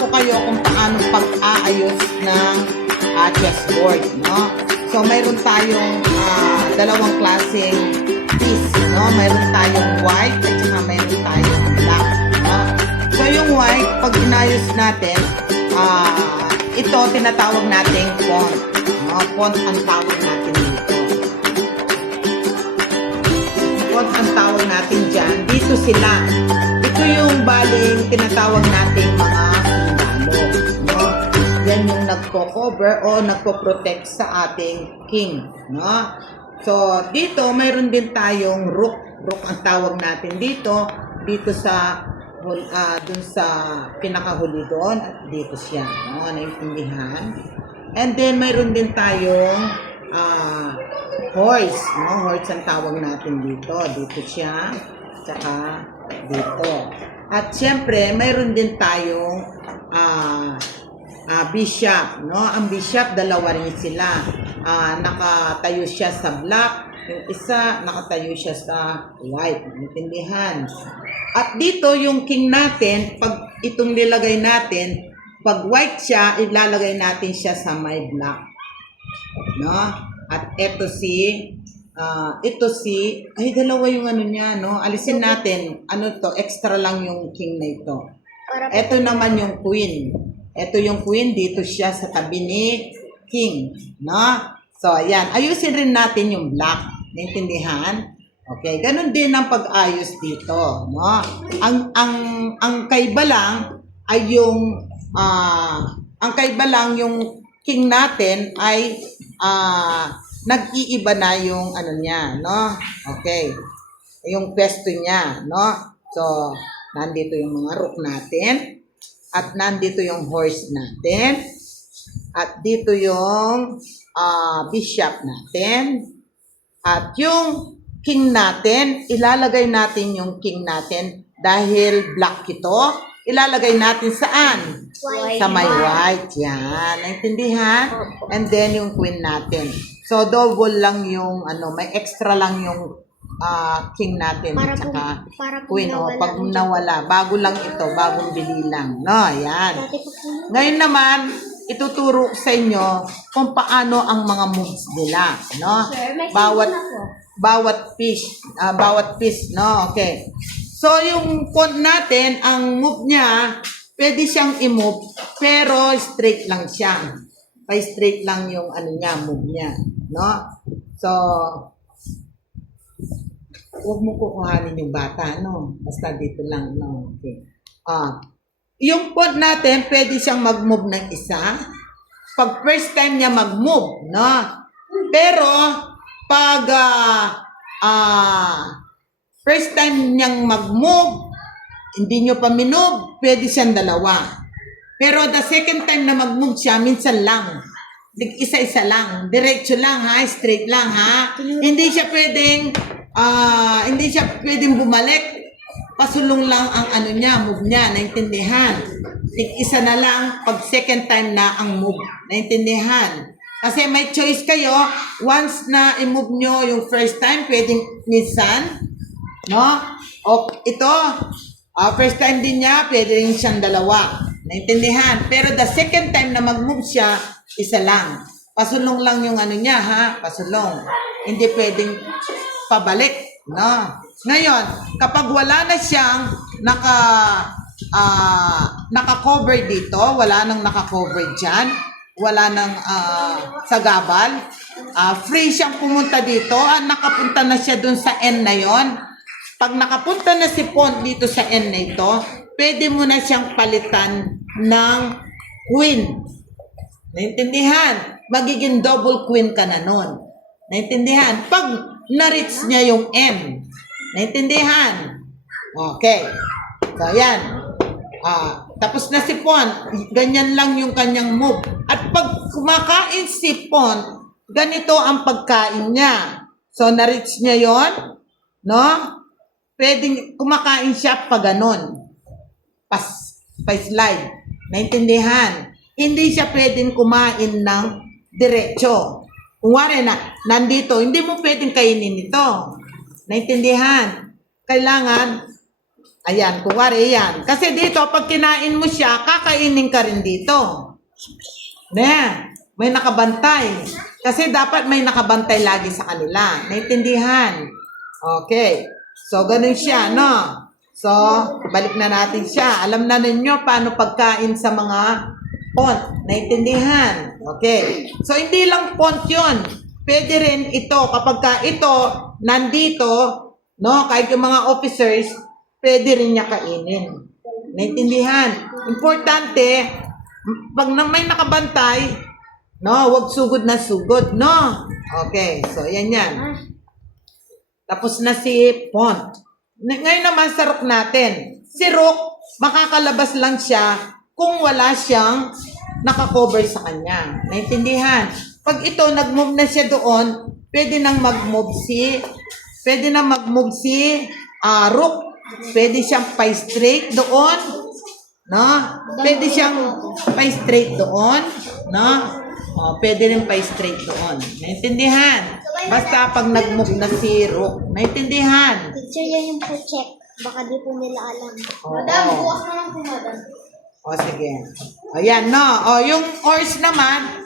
ko kayo kung paano pag-aayos ng chessboard, no? So, mayroon tayong dalawang klaseng piece, no? Mayroon tayong white at saka mayroon tayong black, no? So, yung white, pag inayos natin, ito tinatawag nating font, no? Font ang tawag natin dito. Font ang tawag natin dyan. Dito sila. Ito yung baling tinatawag nating mga sundalo, no? Yan yung nagko-cover o nagpo-protect sa ating king, no? So, dito mayroon din tayong rook. Rook ang tawag natin dito. Dito sa dun sa pinakahuli doon at dito siya, no? Naintindihan? And then mayroon din tayong horse, no? Horse ang tawag natin dito. Dito siya, tsaka dito. At syempre, mayroon din tayong bishop, no? Ang bishop, dalawa rin sila. Nakatayo siya sa black, yung isa nakatayo siya sa white. Naintindihan? At dito yung king natin, pag itong nilagay natin, pag white siya, ilalagay natin siya sa may black, no? At ito si, ay dalawa yung ano niya, no? Alisin natin, ano to, extra lang yung king na ito. Ito naman yung queen. Ito yung queen, dito siya sa tabi ni king, no? So, ayan, ayusin rin natin yung black. Naintindihan? Okay, ganun din ang pag-ayos dito, no? Ang kaiba lang ay yung yung king natin ay nag-iiba na yung ano niya, no? Okay. Yung pwesto niya, no? So, nandito yung mga rook natin at nandito yung horse natin at dito yung bishop natin at yung king natin, ilalagay natin yung king natin dahil black ito, ilalagay natin saan? White. Sa may white. Yan. Naintindihan? And then yung queen natin. So, double lang yung, may extra lang yung king natin. At saka queen. Pag nawala. Bago lang ito. Bagong bili lang. No? Yan. Ngayon naman, ituturo ko sa inyo kung paano ang mga moves nila. No? Bawat piece, no? Okay. So, yung pawn natin, ang move niya, pwede siyang i-move, pero straight lang siya. Pa-straight lang yung move niya, no? So, huwag mo kukuhanin yung bata, no? Basta dito lang, no? Okay. Yung pawn natin, pwede siyang mag-move ng isa. Pag first time niya mag-move, no? Pero, pag first time niyang mag-move, hindi nyo pa minove, pwede siyang dalawa. Pero the second time na mag-move siya, minsan lang. Isa-isa lang. Diretso lang, ha? Straight lang, ha? Hindi siya pwedeng bumalik. Pasulong lang ang move niya. Naintindihan? Isa na lang pag second time na ang move. Naintindihan? Kasi may choice kayo, once na i-move nyo yung first time, pwedeng minsan, no? O ito, first time din niya, pwede rin siyang dalawa. Naintindihan? Pero the second time na mag-move siya, isa lang. Pasulong lang yung niya, ha? Pasulong. Hindi pwedeng pabalik, no? Ngayon, kapag wala na siyang naka-cover dito, wala nang naka-cover dyan, wala nang sagabal, free siyang pumunta dito, nakapunta na siya dun sa N na yon. Pag nakapunta na si pawn dito sa N na ito, pwede mo na siyang palitan ng queen. Naintindihan? Magiging double queen ka na nun. Naintindihan? Pag na-reach niya yung M. Naintindihan? Okay. So, yan. Tapos na si pawn, ganyan lang yung kanyang move. At pag kumakain si pawn, ganito ang pagkain niya. So, na-reach niya yon, no? Pwedeng kumakain siya pa ganon. Pa-slide. Naintindihan? Hindi siya pwedeng kumain ng diretso. Kung wari na, nandito, hindi mo pwedeng kainin ito. Naintindihan? Kailangan Ayan, kuwari yan. Kasi dito, pag kinain mo siya, kakainin ka rin dito. May nakabantay. Kasi dapat may nakabantay lagi sa kanila. Naintindihan? Okay. So, ganun siya, no? So, balik na natin siya. Alam na ninyo paano pagkain sa mga pond. Naintindihan? Okay. So, hindi lang pond yun. Pwede rin ito. Kapag ka ito, nandito, no? Kahit yung mga officers, pwede rin niya kainin. Naintindihan? Importante, pag may nakabantay, no? Huwag sugod na sugod, no? Okay. So, yan. Tapos na si pond. Ngayon naman sa rook natin. Si rook, makakalabas lang siya kung wala siyang nakakover sa kanya. Naintindihan? Pag ito, nag-move na siya doon, pwede nang mag-move si rook. Pwede siyang pa-straight doon. No? Pwede siyang pa-straight doon. No? Pwede rin pa-straight doon. Naintindihan? Basta pag nag-move na si rook. Naintindihan? Teacher, yan yung check. Baka di po nila alam. Madam, bukas na lang po, madam. Sige. Ayan, no? Yung horse naman,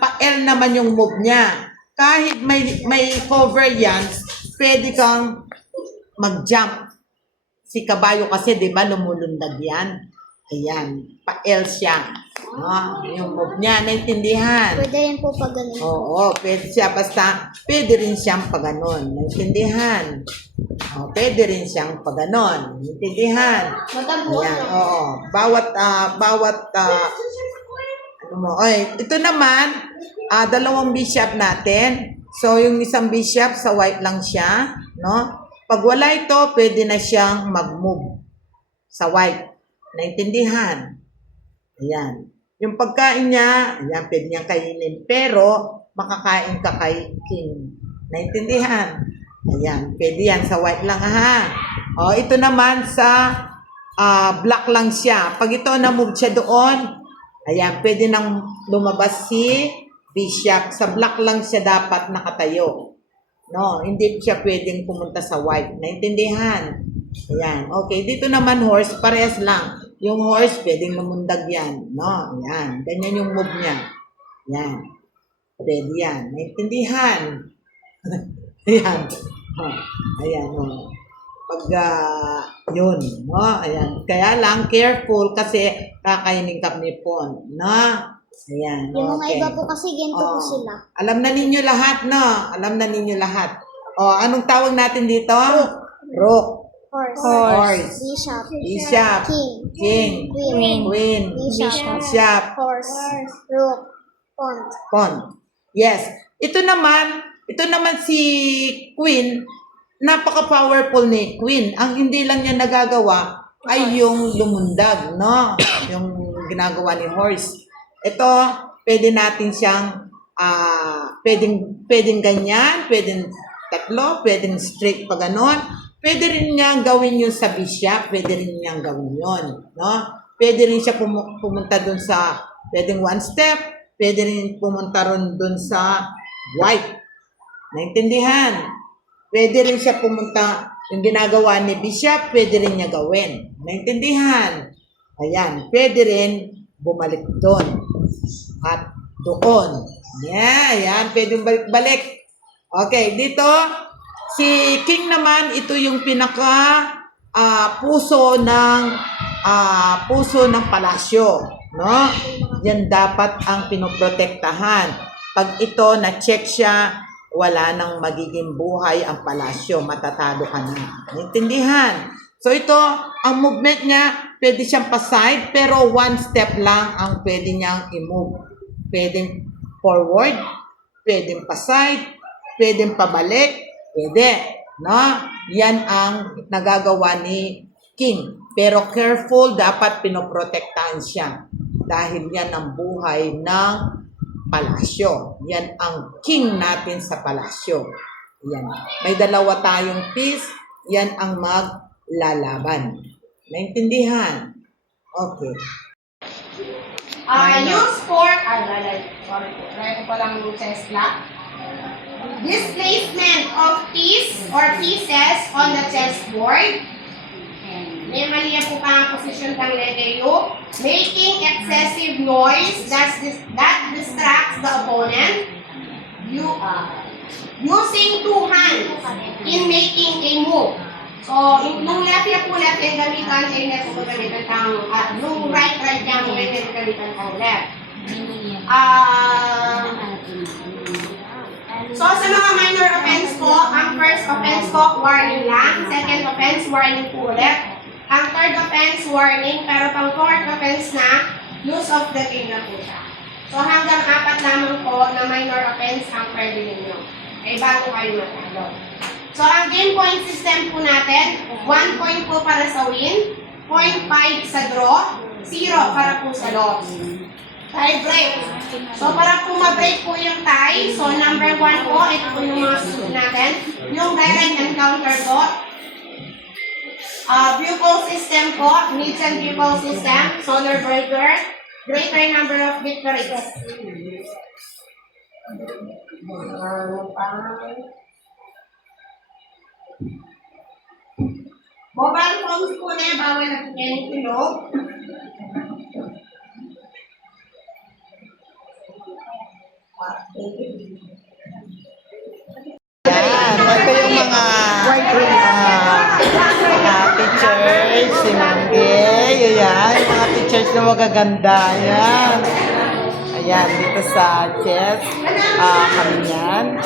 pa-L naman yung move niya. Kahit may cover yan, pwede kang mag-jump. Si kabayo kasi, di ba, lumulundag yan. Ayan, pa-L siya. Yung move niya, naintindihan? Pwede rin po pag ganun. Oo, pwede siya. Basta, pwede rin siyang pag ganon. Naintindihan? Pwede rin siyang pag ganon. Naintindihan? Madam, bukas Ayan, na. oo. Ito naman, dalawang bishop natin. So, yung isang bishop sa white lang siya, no? Pag wala ito, pwede na siyang mag-move sa white. Naintindihan? Ayan. Yung pagkain niya, ayan, pwede niyang kainin. Pero, makakain ka kay king. Naintindihan? Ayan, pwede yan sa white lang, ha? Ito naman sa black lang siya. Pag ito na-move siya doon, ayan, pwede nang lumabas si bishop. Sa black lang siya dapat nakatayo. No, hindi siya pwedeng pumunta sa white. Naintindihan? Ayan. Okay, dito naman horse, parehas lang. Yung horse, pwedeng lumundag yan. No, ayan. Ganyan yung move niya. Ayan. Pwede yan. Naintindihan? Ayan. Ayan. Pag, yun. No, ayan. Kaya lang, careful kasi kakainin ka ni pawn. No? Ayan. Yung mga Okay. iba po kasi ganito po sila. Alam na ninyo lahat, no? Alam na ninyo lahat. Anong tawag natin dito? Rook. Horse. Bishop. Bishop. King. King. Queen. Queen. Bishop. Horse. Rook. Pawn. Pawn. Yes. Ito naman si Queen, napaka-powerful ni Queen. Ang hindi lang niya nagagawa ay yung lumundag, no? Yung ginagawa ni horse. Ito, pwede natin siyang, pwedeng ganyan, pwedeng tatlo, pwedeng straight pa ganon. Pwede rin niyang gawin yun sa bishop, pwede rin niyang gawin yun, no? Pwede rin siya pumunta dun sa, pwedeng one step, pwede rin pumunta rin dun sa white. Naintindihan? Pwede rin siya pumunta, yung ginagawa ni bishop, pwede rin niya gawin. Naintindihan? Ayan, pwede rin bumalik doon at doon. Yan, pwedeng balik-balik. Okay, dito, si King naman, ito yung pinaka puso ng palasyo, no? Yan dapat ang pinoprotektahan. Pag ito na-check siya, wala nang magiging buhay ang palasyo, matatalo ka na. Naintindihan? So ito, ang movement niya, pwede siyang pa-side, pero one step lang ang pwede niyang i-move. Pwedeng forward, pwedeng pa-side, pwedeng pabalik, pwede. No? Yan ang nagagawa ni King. Pero careful, dapat pinoprotektahan siya. Dahil yan ang buhay ng palasyo. Yan ang king natin sa palasyo. Yan. May dalawa tayong piece, yan ang maglalaban. Naintindihan? Okay. Use fork, sorry po, try ko palang yung chess block. Displacement of piece or pieces on the chessboard. May mali po ka ang posisyon ng letter U. Making excessive noise that distracts the opponent. Using two hands in making a move. So, yung left niya po left, yung gamitan ay left po gamitan kang, yung right niya po ay gamitan kang left. So, sa mga minor offense po, ang first offense po, warning lang. Second offense, warning po ulit. Ang third offense, warning. Pero pang fourth offense na, use of the game na po siya. So, hanggang 4 lamang po na minor offense ang pwede ninyo. Ay bago kayo matalo. So, ang game point system po natin, 1 point po para sa win, 0.5 sa draw, 0 para po sa loss. Tie break. So, para po ma-break po yung tie, so number 1 po, ito po yung mga susunod natin. Yung direct encounter po. Buccal system po, needs and buccal system, solar burger, greater number of victories. Mobile phones po na bawal na po kayo tulog. Yan, ito yung mga teachers, si Mangge, yan, yung mga teachers na magaganda, yan. Ayan, dito sa chess, kami yan.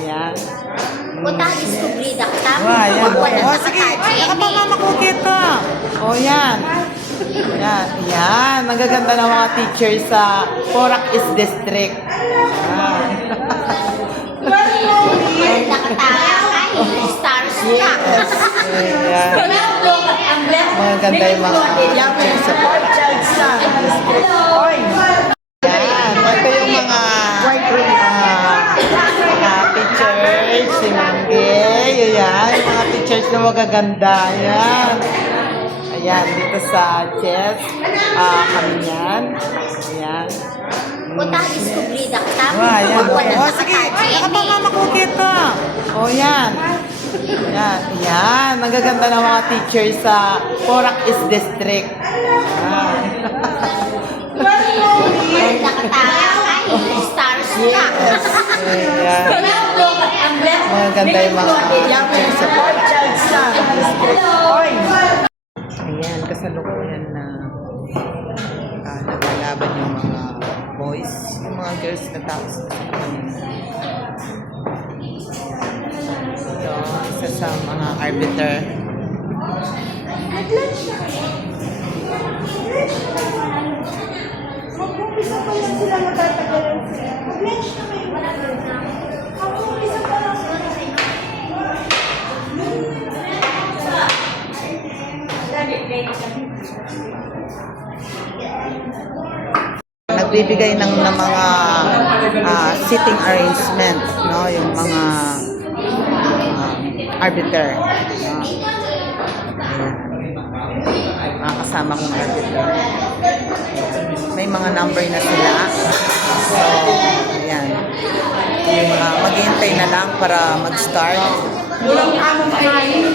Ayan. Punta discovery daktam. Wow, yan. Oh, sige, nakapamamakukit ka. Oh, yan. Yan, yan. Nagaganda ng mga teachers sa Porac East District. Yan. Stars Yes. Ayan. Maganda yung mga teachers sa Porac East District. Yan, ito yung mga teachers, si Mangge, yan, yung mga teachers na magaganda, yan. Ayan, dito sa chess, kami yan. Ayan. Punta discovery daktam. Wow, yan. Oh, sige, nakapamamakukit ka. Oh, yan. Yan, yan. Nagaganda ng mga teachers sa Porac East District. Yan. Stars Yes. Ayan. Maganda yung mga teachers sa Porac East District. Ayan, kasalukuyan na naglalaban yung mga boys, yung mga girls na tapos na sa kanila. Ito, isa sa mga arbiter. Mag-umpisa pa lang sila matatagalan sila. Mag-lunch na kayo. Mag-umpisa pa lang sila. Nagbibigay ng mga sitting arrangement, no, yung mga arbiter. Kasama kong arbiter. May mga number na sila. So, ayan. Yung mga maghihintay na lang para mag-start. Walang among kayo.